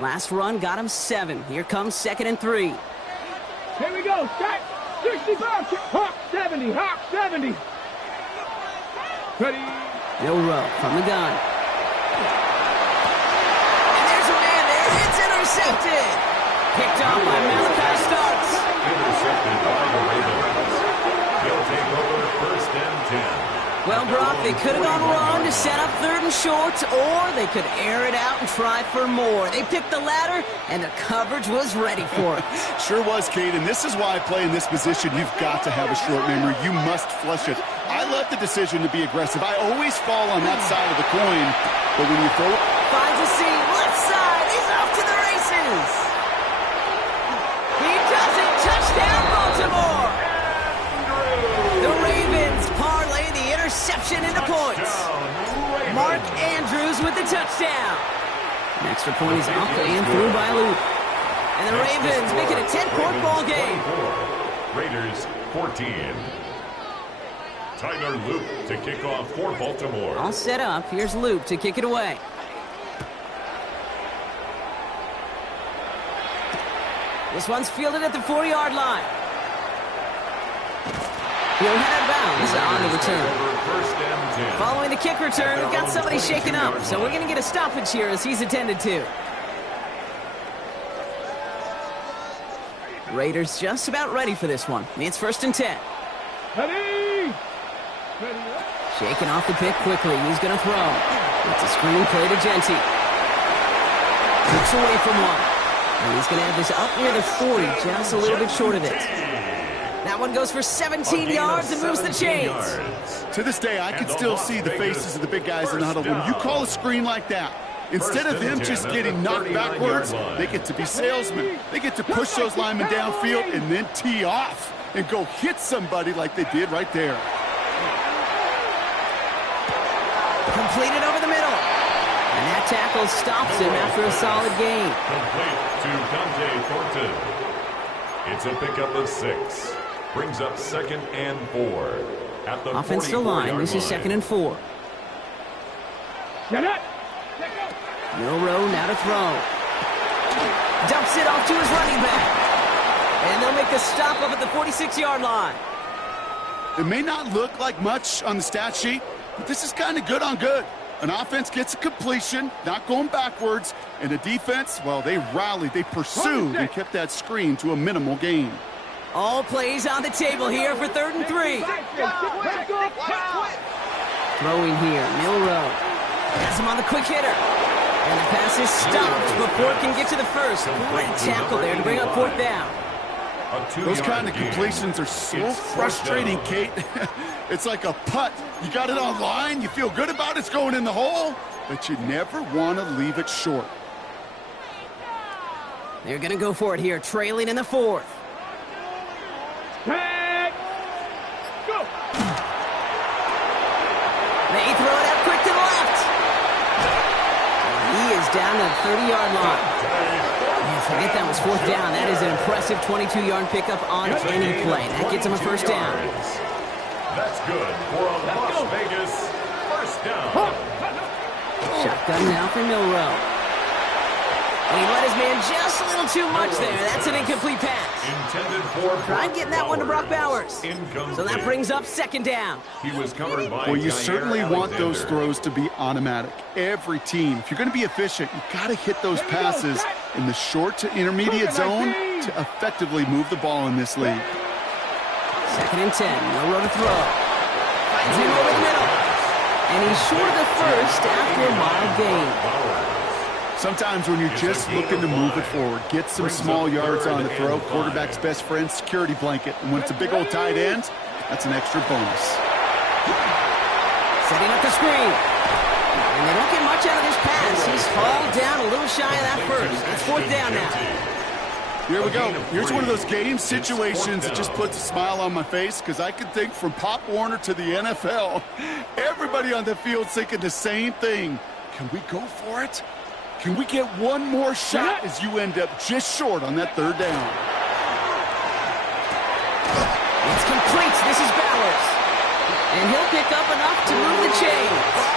Last run got him 7. Here comes 2nd and 3. Here we go. Stack. 65. Hawk 70. Hawk 70. Ready. Milroe from the gun. And there's a man there. It's intercepted. Picked off by Malachi Starks. Intercepted by the Ravens. He'll take over first and 10. Well, Brock, they could have gone run to set up 3rd and short, or they could air it out and try for more. They picked the latter, and the coverage was ready for it. Sure was, Kate, and this is why I play in this position. You've got to have a short memory. You must flush it. I love the decision to be aggressive. I always fall on that side of the coin, but when you throw it... Finds a seam, left side, he's off to the races. He does it, touchdown Baltimore. The Ravens parlay the interception into points. Mark Andrews with the touchdown. An extra point is up and through by Luke. And the Ravens make it a 10-point ball game. Raiders 14. Tyler Luke to kick off for Baltimore. All set up. Here's Luke to kick it away. This one's fielded at the 40-yard line. He'll head out of bounds on the return. Following the kick return, we've got somebody shaken up, so we're going to get a stoppage here as he's attended to. Raiders just about ready for this one. It's first and 10. Ready. Shaking off the pick quickly. He's going to throw. It's a screen play to Genti. Looks away from one. And he's going to have this up near the 40, just a little bit short of it. That one goes for 17 yards and moves the chains. To this day, I can still see the faces of the big guys in the huddle. When you call a screen like that, instead of them just getting knocked backwards, they get to be salesmen. They get to push those linemen downfield and then tee off and go hit somebody like they did right there. Completed over the middle. And that tackle stops him after a solid gain. Complete to Dante Thornton. It's a pickup of 6. Brings up 2nd and 4. At the offensive line, this is 2nd and 4. Milroe now to throw. Dumps it off to his running back. And they'll make the stop up at the 46-yard line. It may not look like much on the stat sheet, but this is kind of good on good. An offense gets a completion, not going backwards, and a defense, well, they rallied, they pursued, and kept that screen to a minimal gain. All plays on the table here for 3rd and 3. Throwing here, Milroe. Has him on the quick hitter. And the pass is stopped before it can get to the first. Great tackle there to bring up 4th down. Those kind of completions are so frustrating, Kate. It's like a putt. You got it on line, you feel good about it's going in the hole, but you never want to leave it short. They're going to go for it here, trailing in the 4th. Tag. Go. They throw it out quick to the left. He is down to the 30-yard line. Yeah, forget that was 4th down. That is an impressive 22-yard pickup on any play. That gets him a first down. That's good for a Las Vegas first down. Shotgun now for Milroe. And he let his man just a little too much there. That's an incomplete pass. Intended for Tried getting that one to Brock Bowers. Incomplete. So that brings up second down. He was covered by Well, you Jair certainly want those Alexander. throws to be automatic. Every team, if you're going to be efficient, you got to hit those passes in the short to intermediate zone to effectively move the ball in this league. 2nd and 10. No room to throw. Finds him over the middle. And he's short of the first after a mild gain. Sometimes when you're just looking to move it forward, get some small yards on the throw, quarterback's best friend, security blanket. And when it's a big old tight end, that's an extra bonus. Setting up the screen. And they don't get much out of this pass. He's hauled down a little shy of that first. It's 4th down now. Here we go. Here's one of those game situations that just puts a smile on my face because I can think from Pop Warner to the NFL, everybody on the field thinking the same thing. Can we go for it? Can we get one more shot as you end up just short on that 3rd down? It's complete. This is Bowers. And he'll pick up enough to move the chains.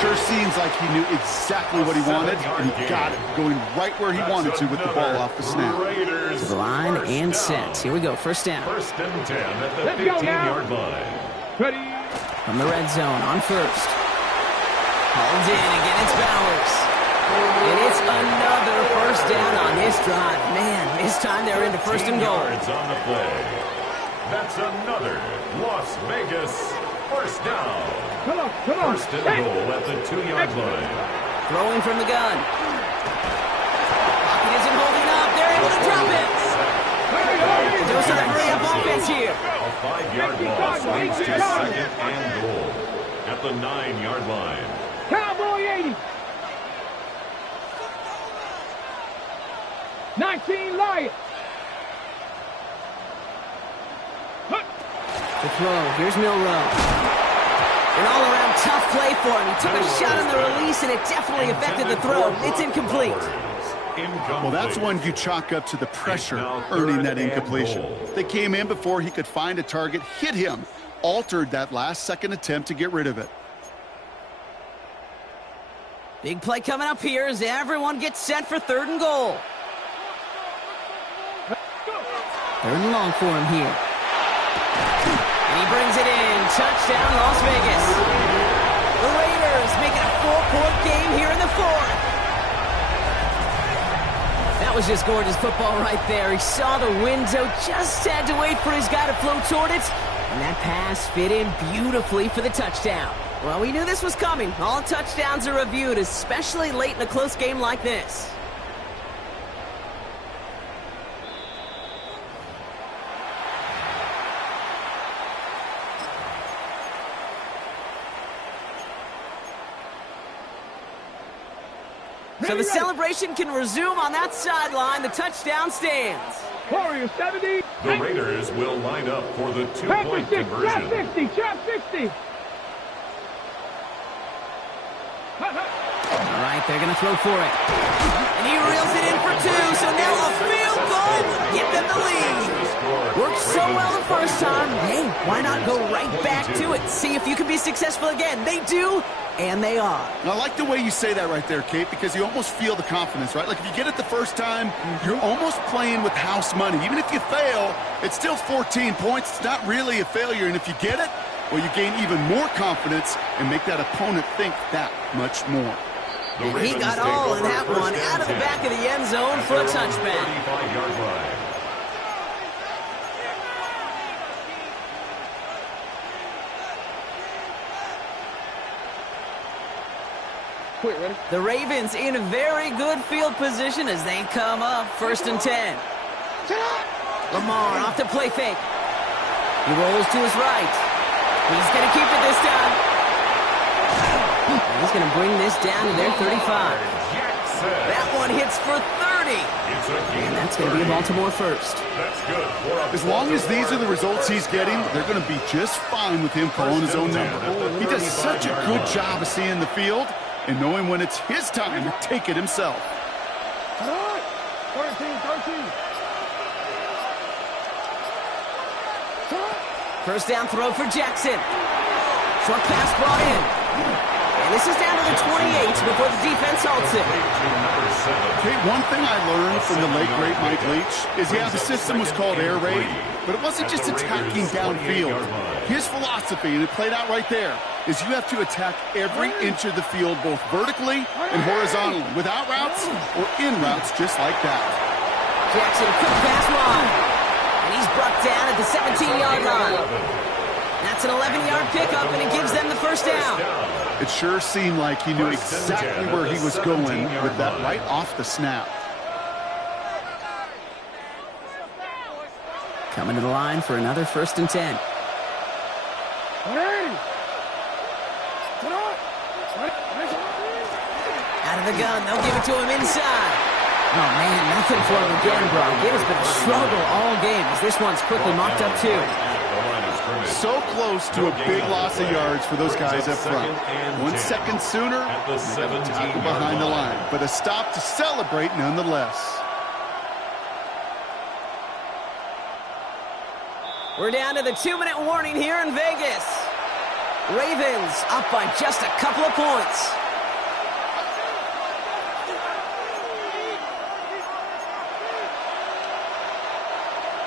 Sure seems like he knew exactly what he wanted, and he got it, going right where he wanted to with the ball off the snap. To the line and set. Here we go. 1st down. 1st and 10 at the Let's go now. 15-yard line. Ready? From the red zone on 1st. Hauled in. Again, it's Bowers. And it's another 1st down on this drive. Man, this time they're into 1st and goal. Yards on the play. That's another Las Vegas 1st down. Come on, come on. 1st and goal at the 2-yard line. Throwing from the gun. Pocket isn't holding up. They're able to drop it. Dose of the hurry-up offense here. A 5-yard loss leads to 2nd and goal at the 9-yard line. Cowboy 80. 19 Lions. To throw. Here's Milrow. An all-around tough play for him. He took a shot on the release, and it definitely affected the throw. It's incomplete. Well, that's one you chalk up to the pressure earning that incompletion. They came in before he could find a target, hit him, altered that last-second attempt to get rid of it. Big play coming up here as everyone gets set for 3rd and goal. 3rd and long for him here. And he brings it in. Touchdown, Las Vegas. The Raiders making a 4-point game here in the 4th. That was just gorgeous football right there. He saw the window, just had to wait for his guy to float toward it. And that pass fit in beautifully for the touchdown. Well, we knew this was coming. All touchdowns are reviewed, especially late in a close game like this. So the celebration can resume on that sideline. The touchdown stands. Warriors 70. The Raiders will line up for the Panther 2-point 6, trap conversion. 60, trap 60. All right, they're going to throw for it. And he reels it in for 2, so now a field goal will give them the lead. Worked so well the first time. Hey, why not go right back to it? See if you can be successful again. They do, and they are. And I like the way you say that right there, Kate, because you almost feel the confidence, right? Like if you get it the first time, you're almost playing with house money. Even if you fail, it's still 14 points. It's not really a failure. And if you get it, well, you gain even more confidence and make that opponent think that much more. And he got all of that one out of the back of the end zone for a touchback. 35-yard line. Quick, ready? The Ravens in very good field position as they come up 1st and 10. Lamar off the play fake. He rolls to his right. He's going to keep it this time. He's going to bring this down to their 35. That one hits for 30. And that's going to be a Baltimore first. That's good. As long as these are the results he's getting, they're going to be just fine with him calling his own number. He does such a good job of seeing the field and knowing when it's his time to take it himself. 13. 1st down throw for Jackson. Short pass brought in. And this is down to the 28 before the defense halts it. Okay, one thing I learned from the late, great Mike Leach is, yeah, the system was called air raid, but it wasn't just attacking downfield. His philosophy, and it played out right there, is you have to attack every inch of the field, both vertically and horizontally, without routes or in routes, just like that. Jackson, quick pass wide. And he's brought down at the 17-yard line. That's an 11-yard pickup, and it gives them the first down. It sure seemed like he knew exactly where he was going with that right off the snap. Coming to the line for another 1st and 10. Out of the gun, they'll give it to him inside. Oh, man, nothing for him again, Brock. It has been a struggle all game as this one's quickly mocked up, too. So close to a big loss of yards for those guys up front. 1 second sooner, tackle behind the line. But a stop to celebrate nonetheless. We're down to the 2-minute warning here in Vegas. Ravens up by just a couple of points.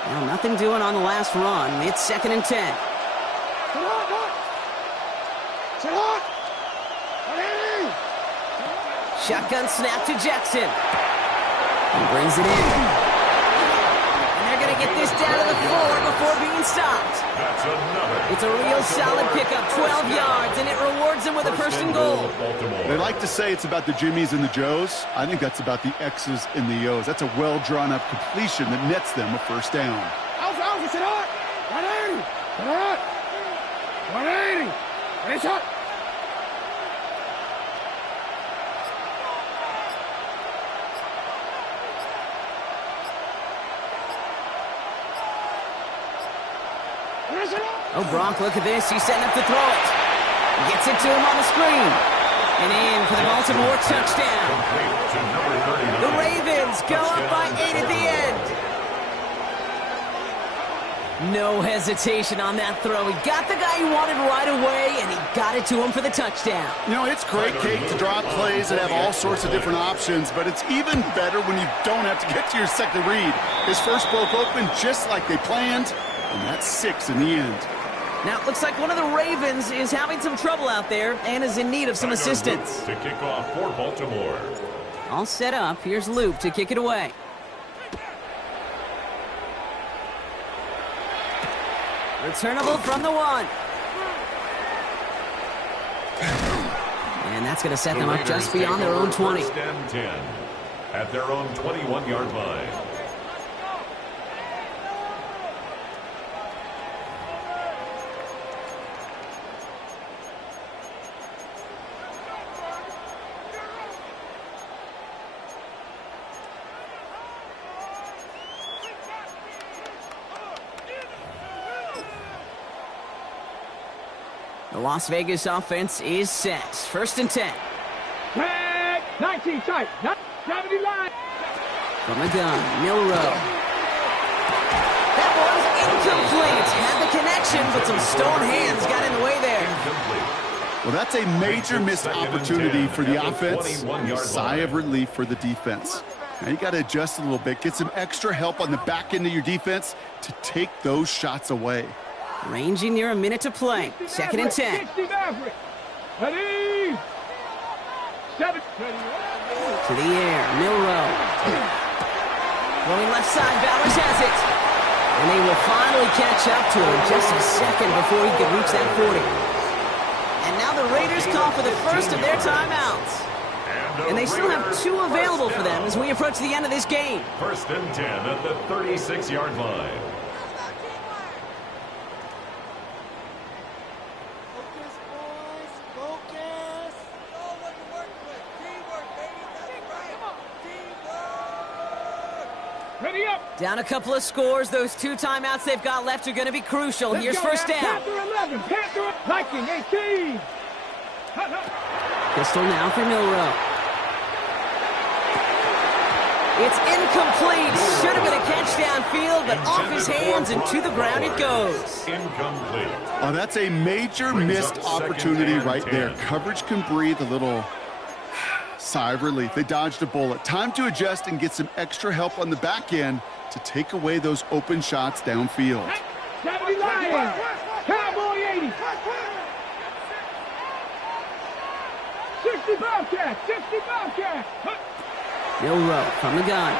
Well, nothing doing on the last run. It's 2nd and 10. Shotgun snap to Jackson. He brings it in. And they're going to get this down to the 4 before being stopped. That's another. It's a real solid pickup, 12 yards, and it rewards them with a 1st and goal. They like to say it's about the Jimmies and the Joes. I think that's about the X's and the O's. That's a well-drawn-up completion that nets them a 1st down. 180. Finish up. Oh, Gronk, look at this. He's setting up to throw it. Gets it to him on the screen. And in for the Baltimore touchdown. The Ravens go up by 8 at the end. No hesitation on that throw. He got the guy he wanted right away, and he got it to him for the touchdown. You know, it's great, Kate, to draw plays that have all sorts of different options, but it's even better when you don't have to get to your second read. His first broke open just like they planned, and that's 6 in the end. Now, it looks like one of the Ravens is having some trouble out there and is in need of some assistance. To kick off for Baltimore. All set up. Here's Luke to kick it away. Returnable from the 1. And that's going to set them up just beyond their own 20. 1st and 10 at their own 21-yard line. The Las Vegas offense is set. 1st and 10. Tag 19 tight. 70 line. From the gun, Milroe. That one's incomplete. Had the connection, but some stone hands got in the way there. Well, that's a major missed opportunity for the offense and a sigh of relief for the defense. Now you got to adjust a little bit, get some extra help on the back end of your defense to take those shots away. Ranging near a minute to play. 2nd and 10. Ready. 7. To the air, Milroe. Going left side, Bowers has it. And they will finally catch up to him just a second before he could reach that 40. And now the Raiders call for the first of their timeouts. And they still have 2 available for them as we approach the end of this game. 1st and 10 at the 36-yard line. Down a couple of scores. Those 2 timeouts they've got left are going to be crucial. Here's 1st down. Panther 11. Panther Viking 18. Pistol now for Milroe. It's incomplete. Should have been a catch downfield, but off his hands and to the ground it goes. Incomplete. Oh, that's a major missed opportunity right there. Coverage can breathe a little sigh of relief. They dodged a bullet. Time to adjust and get some extra help on the back end to take away those open shots downfield. 70 Lions. Cowboy 80. 60 Bobcat. 60 Bobcat. Bill Rowe from the gun.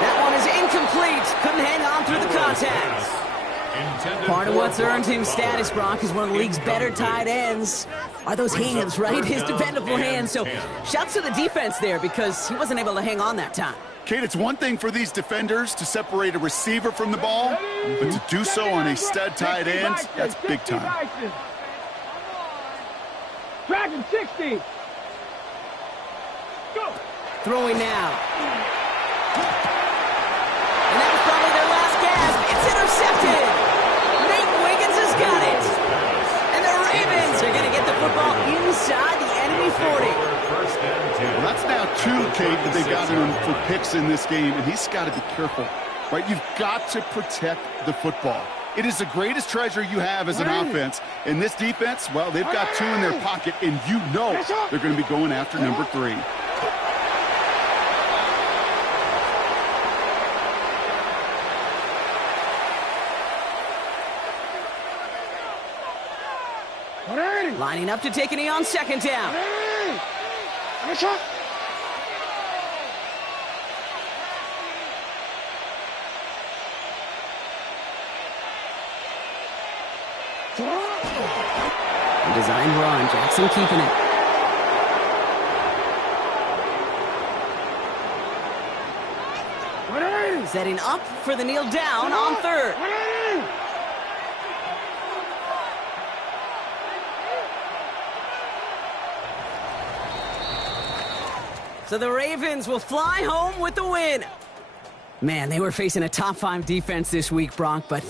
That one is incomplete. Couldn't hang on through the contact. Part of what's earned him status, Brock, is one of the league's better tight ends. Are those hands, right? His dependable hands. So shouts to the defense there because he wasn't able to hang on that time. Kate, it's one thing for these defenders to separate a receiver from the ball, but to do so on a stud tight end, that's big time. Dragon 60. Go. Throwing now. And that was probably their last gasp. It's intercepted. Nate Wiggins has got it. And the Ravens are going to get the football inside the enemy 40. Well, that's now 2, Kate, that they got him for picks in this game, and he's got to be careful, right? You've got to protect the football. It is the greatest treasure you have as an offense. And this defense, well, they've got 2 in their pocket, and you know they're going to be going after number 3. Lining up to take a knee on second down. Designed run. Jackson keeping it. Setting up for the kneel down on third. So the Ravens will fly home with the win. Man, they were facing a top 5 defense this week, Brock, but